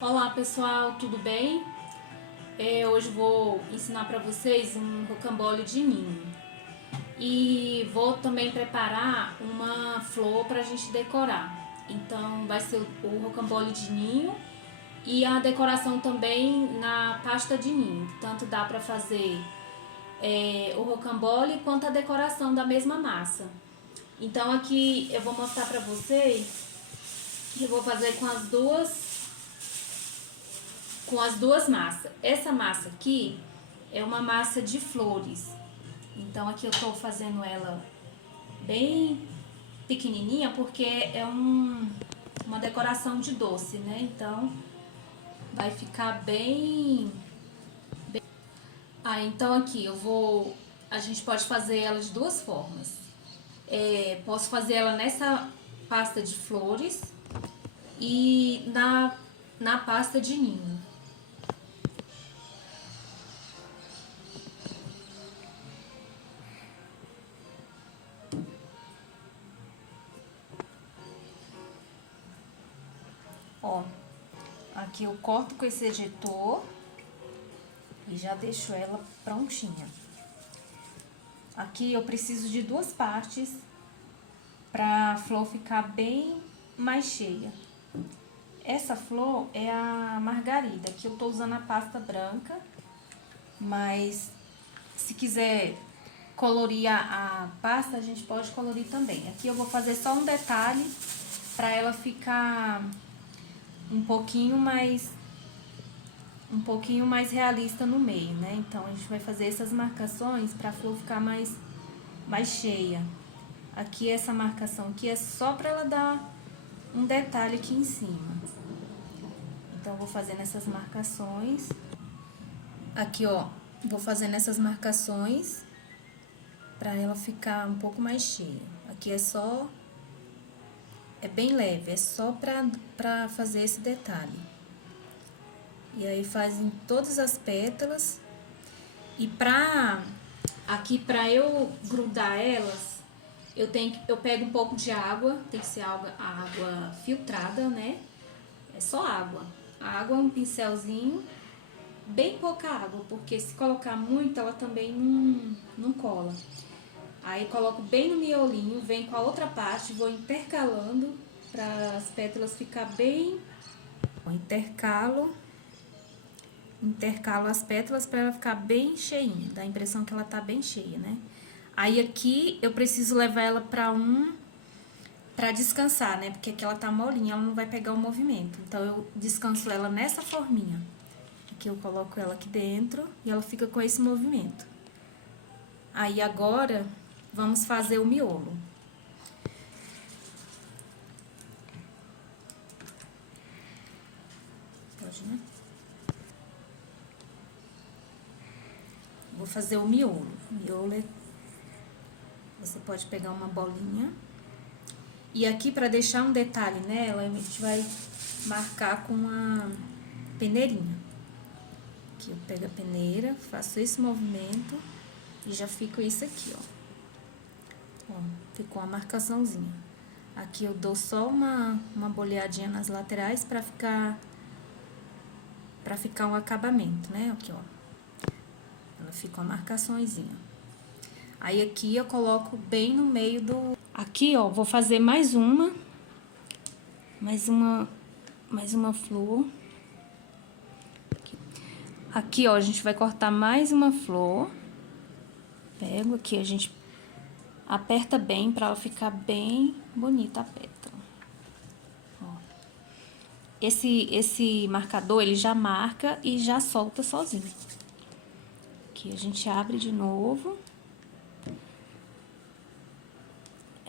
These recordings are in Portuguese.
Olá pessoal, tudo bem? Hoje vou ensinar para vocês um rocambole de ninho e vou também preparar uma flor para a gente decorar. Então vai ser o rocambole de ninho e a decoração também na pasta de ninho. Tanto dá para fazer o rocambole quanto a decoração da mesma massa. Então aqui eu vou mostrar para vocês que eu vou fazer com as duas massas. Essa massa aqui é uma massa de flores. Então aqui eu tô fazendo ela bem pequenininha porque é uma decoração de doce, né? Então vai ficar bem... então aqui a gente pode fazer ela de duas formas. Posso fazer ela nessa pasta de flores e na pasta de ninho. Ó, aqui eu corto com esse ejetor e já deixo ela prontinha. Aqui eu preciso de duas partes para a flor ficar bem mais cheia. Essa flor é a margarida, que eu tô usando a pasta branca, mas se quiser colorir a pasta, a gente pode colorir também. Aqui eu vou fazer só um detalhe para ela ficar um pouquinho mais realista no meio, né? Então a gente vai fazer essas marcações para a flor ficar mais cheia. Aqui essa marcação aqui é só para ela dar um detalhe aqui em cima. Então vou fazendo essas marcações. Aqui, ó, vou fazendo essas marcações para ela ficar um pouco mais cheia. Aqui é bem leve, é só pra fazer esse detalhe. E aí faz em todas as pétalas. E aqui pra eu grudar elas, eu pego um pouco de água, tem que ser água filtrada, né? É só água. Água, um pincelzinho, bem pouca água, porque se colocar muito, ela também não cola. Aí coloco bem no miolinho, venho com a outra parte, vou intercalando para as pétalas ficar bem... Intercalo as pétalas para ela ficar bem cheinha, dá a impressão que ela tá bem cheia, né? Aí aqui eu preciso levar ela pra descansar, né? Porque aqui ela tá molinha, ela não vai pegar o movimento. Então eu descanso ela nessa forminha. Aqui eu coloco ela aqui dentro e ela fica com esse movimento. Aí agora vamos fazer o miolo. Pode, né? Vou fazer o miolo. O miolo você pode pegar uma bolinha. E aqui, para deixar um detalhe nela, a gente vai marcar com uma peneirinha. Aqui eu pego a peneira, faço esse movimento e já fica isso aqui, ó. Ó, ficou uma marcaçãozinha. Aqui eu dou só uma boleadinha nas laterais para ficar um acabamento, né? Aqui, ó. Ela fica uma marcaçãozinha. Aí aqui eu coloco bem no meio do... Aqui, ó, vou fazer mais uma flor. Aqui, ó, a gente vai cortar mais uma flor. Pego aqui, a gente aperta bem pra ela ficar bem bonita a pétala. Ó. Esse marcador, ele já marca e já solta sozinho. Aqui a gente abre de novo.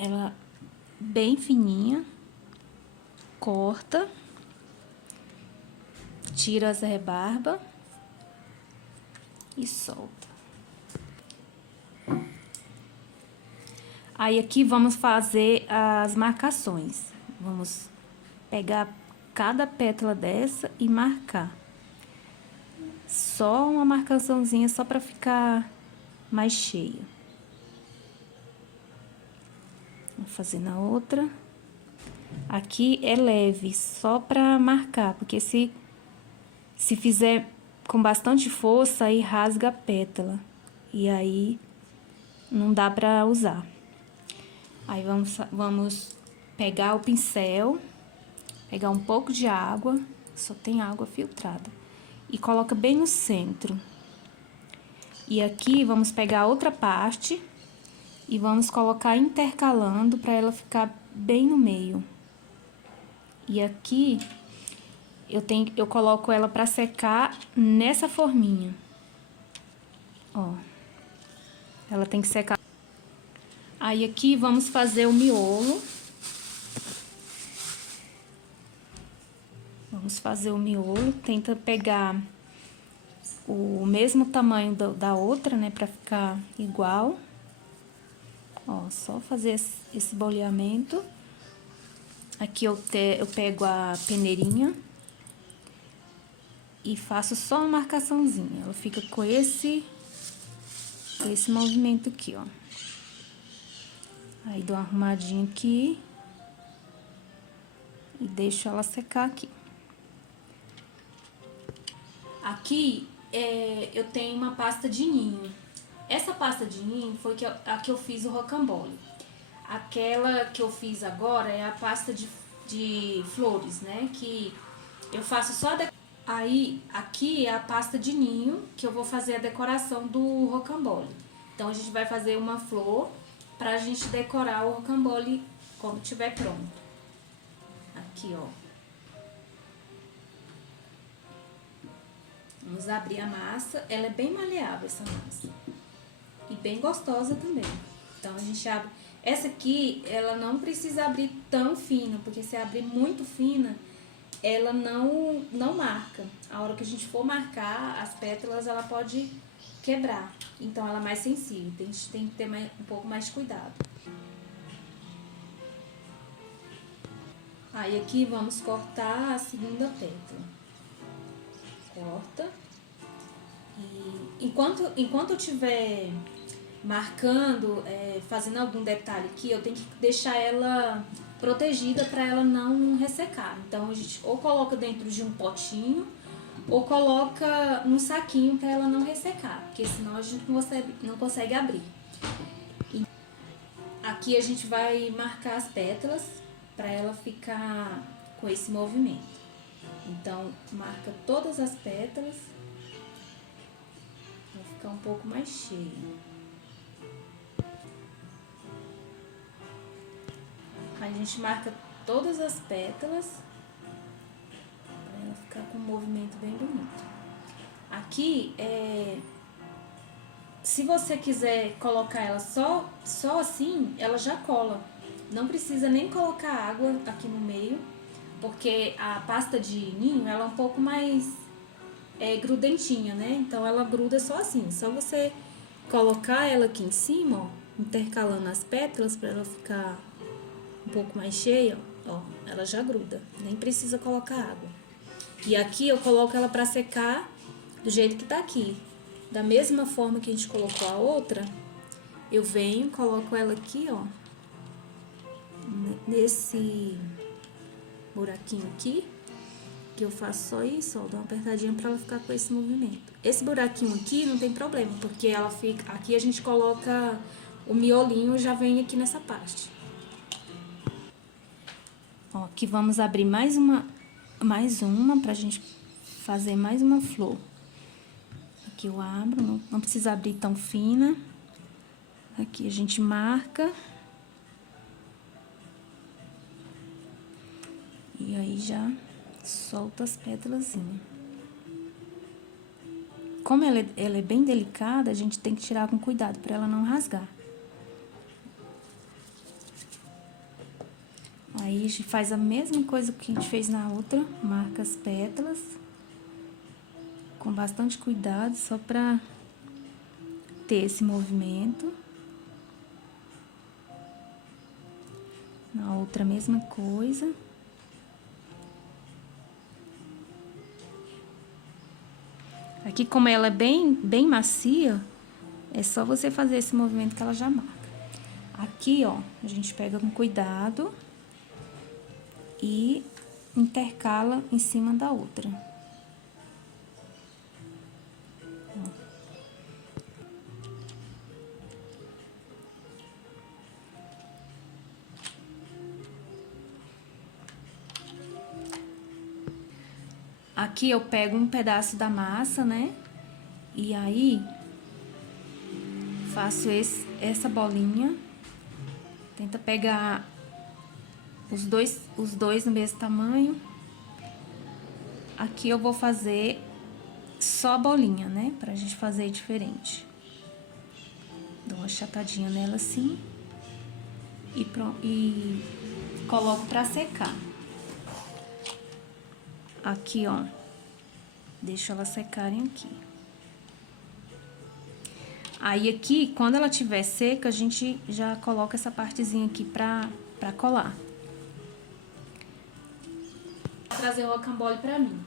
Ela bem fininha. Corta. Tira as rebarbas. E solta. Aí aqui vamos fazer as marcações. Vamos pegar cada pétala dessa e marcar. Só uma marcaçãozinha só pra ficar mais cheia. Vou fazer na outra. Aqui é leve, só pra marcar, porque se Se fizer com bastante força, aí rasga a pétala. E aí não dá pra usar. Aí vamos pegar o pincel, pegar um pouco de água, só tem água filtrada, e coloca bem no centro. E aqui vamos pegar outra parte e vamos colocar intercalando para ela ficar bem no meio. E aqui eu coloco ela para secar nessa forminha. Ó. Ela tem que secar. Aí aqui vamos fazer o miolo. Vamos fazer o miolo, tenta pegar o mesmo tamanho da outra, né, pra ficar igual. Ó, só fazer esse boleamento. Aqui eu pego a peneirinha e faço só uma marcaçãozinha. Ela fica com esse movimento aqui, ó. Aí dou uma arrumadinha aqui e deixo ela secar aqui. Aqui eu tenho uma pasta de ninho. Essa pasta de ninho foi a que eu fiz o rocambole. Aquela que eu fiz agora é a pasta de flores, né? Que eu faço só Aí, aqui é a pasta de ninho, que eu vou fazer a decoração do rocambole. Então, a gente vai fazer uma flor pra gente decorar o rocambole quando tiver pronto. Aqui, ó. Vamos abrir a massa. Ela é bem maleável, essa massa. E bem gostosa também. Então, a gente abre... Essa aqui, ela não precisa abrir tão fina, porque se abrir muito fina, ela não marca. A hora que a gente for marcar as pétalas, ela pode quebrar. Então, ela é mais sensível. A gente tem que ter um pouco mais de cuidado. Aí, aqui, vamos cortar a segunda pétala. Corta. E enquanto eu tiver marcando, fazendo algum detalhe aqui, eu tenho que deixar ela protegida para ela não ressecar. Então, a gente ou coloca dentro de um potinho ou coloca num saquinho para ela não ressecar, porque senão a gente não consegue abrir. E aqui a gente vai marcar as pétalas para ela ficar com esse movimento. Então, marca todas as pétalas, vai ficar um pouco mais cheio. Aí a gente marca todas as pétalas para ela ficar com um movimento bem bonito. Aqui, se você quiser colocar ela só assim, ela já cola. Não precisa nem colocar água aqui no meio, porque a pasta de ninho, ela é um pouco mais grudentinha, né? Então, ela gruda só assim. Só você colocar ela aqui em cima, ó, intercalando as pétalas para ela ficar um pouco mais cheia, ó, ela já gruda. Nem precisa colocar água. E aqui eu coloco ela para secar do jeito que tá aqui. Da mesma forma que a gente colocou a outra, eu venho, coloco ela aqui, ó, nesse buraquinho aqui, que eu faço só isso, ó, dou uma apertadinha pra ela ficar com esse movimento. Esse buraquinho aqui não tem problema, porque ela fica... Aqui a gente coloca o miolinho, já vem aqui nessa parte. Ó, aqui vamos abrir mais uma pra gente fazer mais uma flor. Aqui eu abro, não precisa abrir tão fina. Aqui a gente marca. E aí já solta as pétalazinhas. Como ela é bem delicada, a gente tem que tirar com cuidado para ela não rasgar. Aí a gente faz a mesma coisa que a gente fez na outra, marca as pétalas com bastante cuidado, só para ter esse movimento. Na outra, a mesma coisa. Aqui, como ela é bem macia, é só você fazer esse movimento que ela já marca. Aqui, ó, a gente pega com cuidado e intercala em cima da outra. aqui eu pego um pedaço da massa, né? E aí faço essa bolinha. Tenta pegar os dois no mesmo tamanho. Aqui eu vou fazer só bolinha, né? Pra gente fazer diferente. Dou uma achatadinha nela assim. E coloco pra secar. Aqui, ó. Deixo elas secarem aqui. Aí aqui, quando ela tiver seca, a gente já coloca essa partezinha aqui pra colar. Vou trazer o rocambole pra mim.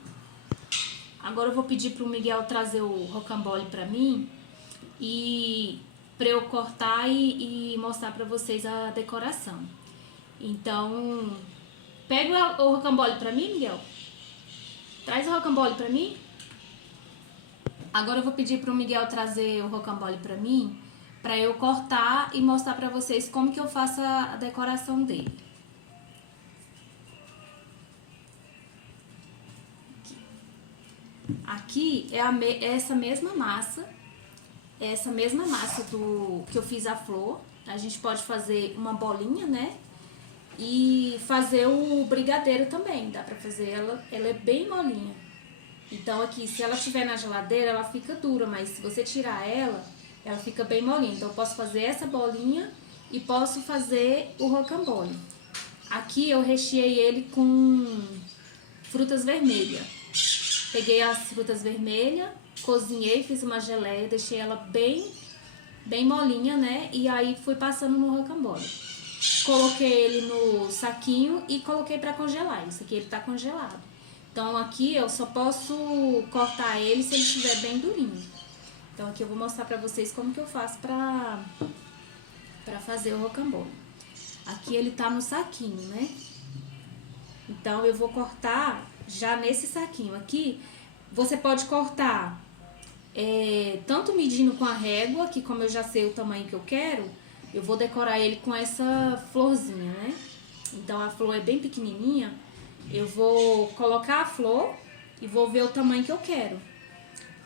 Agora eu vou pedir pro Miguel trazer o rocambole pra mim e pra eu cortar e mostrar pra vocês a decoração. Então, pega o rocambole pra mim, Miguel. Traz o rocambole pra mim. Agora eu vou pedir pro Miguel trazer o rocambole pra mim, pra eu cortar e mostrar pra vocês como que eu faço a decoração dele. Aqui é essa mesma massa que eu fiz a flor. A gente pode fazer uma bolinha, né? E fazer o brigadeiro também, dá pra fazer ela é bem molinha. Então aqui, se ela estiver na geladeira, ela fica dura, mas se você tirar ela fica bem molinha. Então eu posso fazer essa bolinha e posso fazer o rocambole. Aqui eu recheei ele com frutas vermelhas. Peguei as frutas vermelhas, cozinhei, fiz uma geleia, deixei ela bem molinha, né? E aí fui passando no rocambole. Coloquei ele no saquinho e coloquei pra congelar. Isso aqui ele tá congelado. Então aqui eu só posso cortar ele se ele estiver bem durinho. Então aqui eu vou mostrar pra vocês como que eu faço pra fazer o rocambole. Aqui ele tá no saquinho, né? Então eu vou cortar já nesse saquinho. Aqui você pode cortar tanto medindo com a régua, que como eu já sei o tamanho que eu quero, eu vou decorar ele com essa florzinha, né? Então a flor é bem pequenininha. Eu vou colocar a flor e vou ver o tamanho que eu quero.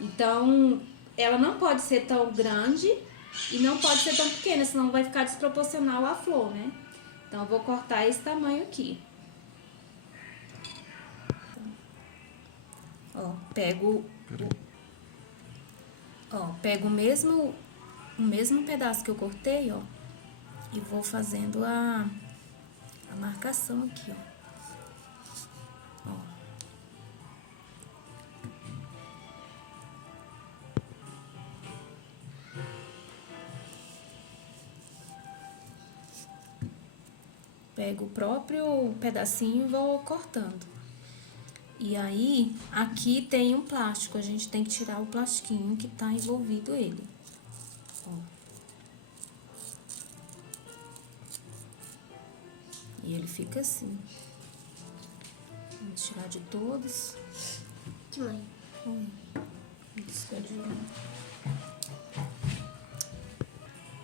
Então, ela não pode ser tão grande e não pode ser tão pequena, senão vai ficar desproporcional à flor, né? Então, eu vou cortar esse tamanho aqui. Ó, pego o mesmo pedaço que eu cortei, ó, e vou fazendo a marcação aqui, ó. Pego o próprio pedacinho e vou cortando. E aí, aqui tem um plástico, a gente tem que tirar o plastiquinho que tá envolvido ele. Ó. E ele fica assim. Vamos tirar de todos. Que mãe? Oi.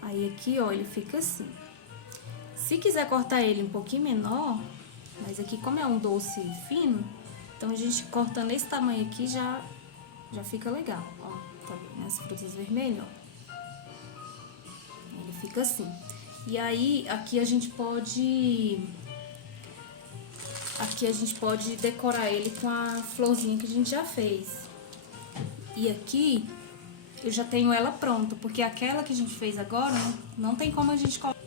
Aí aqui, ó, ele fica assim. Se quiser cortar ele um pouquinho menor, mas aqui como é um doce fino, então a gente cortando esse tamanho aqui já fica legal, ó. Tá vendo as frutas vermelhas, ó? Ele fica assim. E aí, aqui a gente pode decorar ele com a florzinha que a gente já fez. E aqui eu já tenho ela pronta, porque aquela que a gente fez agora não tem como a gente colocar.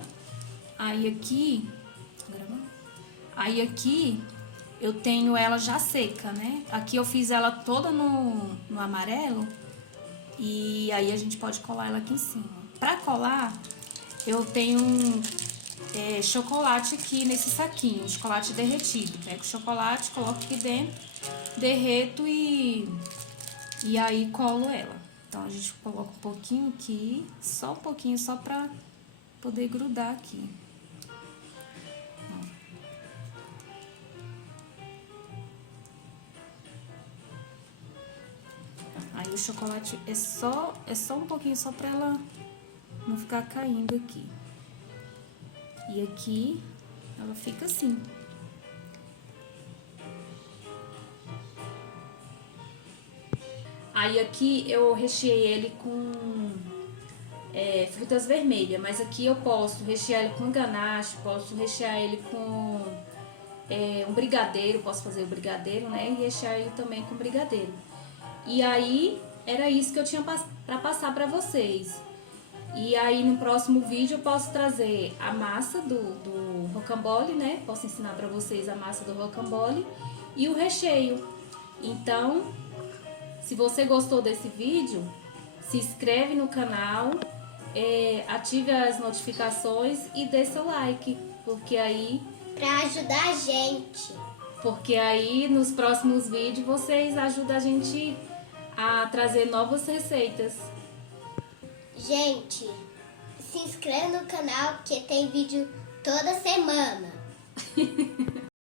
Aí aqui eu tenho ela já seca, né? Aqui eu fiz ela toda no amarelo e aí a gente pode colar ela aqui em cima. Pra colar, eu tenho chocolate aqui nesse saquinho, chocolate derretido. Pego o chocolate, coloco aqui dentro, derreto e aí colo ela. Então a gente coloca um pouquinho aqui, só um pouquinho, só pra poder grudar aqui. Aí o chocolate é só um pouquinho, só pra ela não ficar caindo aqui. E aqui ela fica assim. Aí aqui eu recheei ele com frutas vermelhas, mas aqui eu posso rechear ele com ganache, posso rechear ele com um brigadeiro, posso fazer o brigadeiro, né? E rechear ele também com brigadeiro. E aí era isso que eu tinha para passar para vocês. E aí no próximo vídeo eu posso trazer a massa do rocambole, né? Posso ensinar para vocês a massa do rocambole e o recheio. Então, se você gostou desse vídeo, se inscreve no canal, ative as notificações e dê seu like, porque aí Pra ajudar a gente. nos próximos vídeos vocês ajudam a gente a trazer novas receitas. Gente, se inscreve no canal que tem vídeo toda semana.